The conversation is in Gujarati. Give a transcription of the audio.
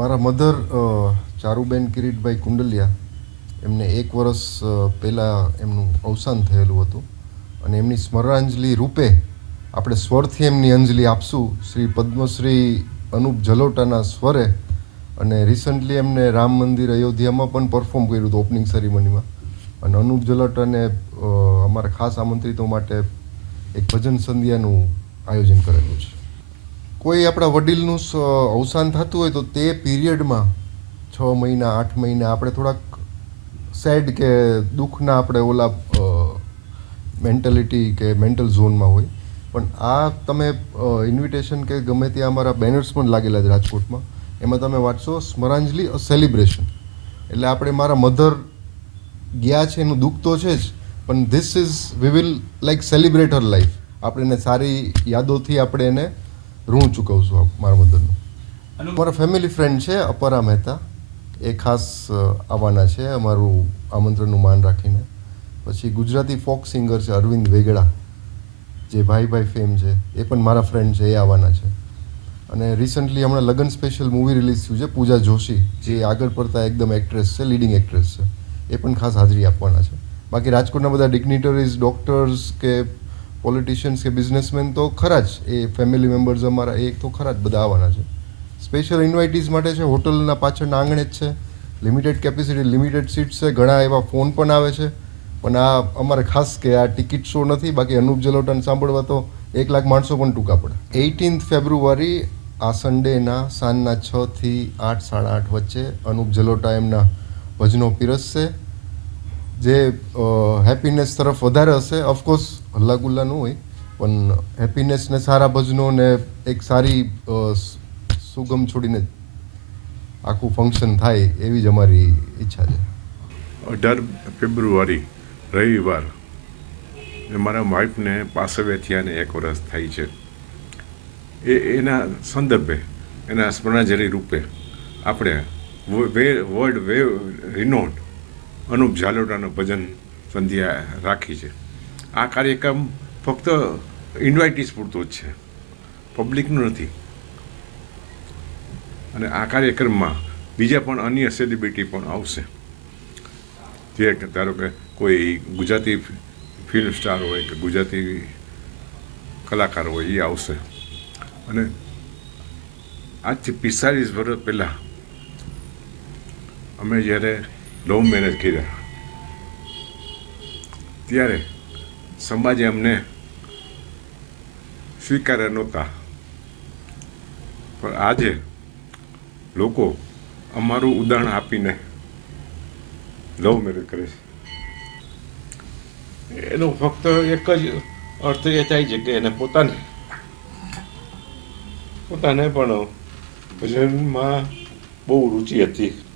મારા મધર ચારુબેન કિરીટભાઈ કુંડલિયા, એમને એક વર્ષ પહેલાં એમનું અવસાન થયેલું હતું. અને એમની સ્મરણાંજલિ રૂપે આપણે સ્વરથી એમની અંજલિ આપશું. શ્રી પદ્મશ્રી અનુપ જલોટાના સ્વરે અને રિસન્ટલી એમને રામ મંદિર અયોધ્યામાં પણ પરફોર્મ કર્યું હતું ઓપનિંગ સેરેમનીમાં અને અનુપ જલોટાને અમારા ખાસ આમંત્રિતો માટે એક ભજન સંધ્યાનું આયોજન કરેલું છે. કોઈ આપણા વડીલનું અવસાન થતું હોય તો તે પીરિયડમાં છ મહિના, આઠ મહિના આપણે થોડાક સેડ કે દુઃખના આપણે ઓલા મેન્ટાલિટી કે મેન્ટલ ઝોનમાં હોય. પણ આ તમે ઇન્વિટેશન કે ગમે ત્યાં અમારા બેનર્સ પણ લાગેલા છે રાજકોટમાં, એમાં તમે વાંચશો, સ્મરાંજલિ સેલિબ્રેશન એટલે આપણે મારા મધર ગયા છે, એનું દુઃખ તો છે જ, પણ this is we will like celebrate her life આપણે એને સારી યાદોથી આપણે એને ઋણ ચૂકવું આ મારા મધરનું મારા ફેમિલી ફ્રેન્ડ છે અપરા મહેતા. એ ખાસ આવવાના છે અમારું આમંત્રણનું માન રાખીને. પછી ગુજરાતી ફોક સિંગર છે અરવિંદ વેગડા. જે ભાઈ ભાઈ ફેમ છે એ પણ મારા ફ્રેન્ડ છે એ આવવાના છે. અને રિસન્ટલી હમણાં લગન સ્પેશિયલ મૂવી રિલીઝ થયું છે પૂજા જોશી. જે આગળ પડતા એકદમ એક્ટ્રેસ છે લીડિંગ એક્ટ્રેસ છે. એ પણ ખાસ હાજરી આપવાના છે. બાકી રાજકોટના બધા ડિગ્નિટરીઝ ડોક્ટર્સ કે પોલિટિશિયન્સ કે બિઝનેસમેન તો ખરા જ, એ ફેમિલી મેમ્બર્સ અમારા એ તો ખરા જ, બધા આવવાના છે. સ્પેશિયલ ઇન્વાઇટીઝ માટે છે, હોટલના પાછળના આંગણે જ છે. લિમિટેડ કેપેસિટી લિમિટેડ સીટ્સ છે, ઘણા એવા ફોન પણ આવે છે. પણ આ અમારે ખાસ કે આ ટિકિટ શો નથી, બાકી અનુપ જલોટાને સાંભળવા તો એક લાખ માણસો પણ ટૂંકા પડે. એઇટીન્થ ફેબ્રુઆરી આ સન્ડેના સાંજના છથી આઠ, સાડા આઠ વચ્ચે અનુપ જલોટા એમના ભજનો પીરસશે. જે હેપીનેસ તરફ વધારે હશે ઓફકોર્સ હલ્લા ન હોય, પણ હેપીનેસને સારા ભજનો ને એક સારી સુગમ છોડીને આખું ફંક્શન થાય એવી જ અમારી ઈચ્છા છે. અઢાર ફેબ્રુઆરી, રવિવાર મારા વાઈફને પાસવે થયાને એક વર્ષ થાય છે. એ, એના સંદર્ભે, એના સ્મરણાજરી રૂપે આપણે વર્લ્ડ વેવ રિનોડ અનુપ ઝાલોટાનું ભજન સંધ્યા રાખી છે. આ કાર્યક્રમ ફક્ત ઇન્વાઇટીસ પૂરતો જ છે. પબ્લિકનું નથી. અને આ કાર્યક્રમમાં બીજા પણ અન્ય સેલિબ્રિટી પણ આવશે. જે ધારો કે કોઈ ગુજરાતી ફિલ્મ સ્ટાર હોય કે ગુજરાતી કલાકાર હોય, એ આવશે. અને આજથી પિસ્તાલીસ વર્ષ પહેલાં અમે જ્યારે લવ મેરેજ કર્યા ત્યારે સમાજે અમને સ્વીકાર્યા નહોતા. પણ આજે લોકો અમારું ઉદાહરણ આપીને લવ મેરેજ કરે છે. એનો ફક્ત એક જ અર્થ એ થાય છે કે એને પોતાને પોતાને પણ ભજનમાં બહુ રુચિ હતી.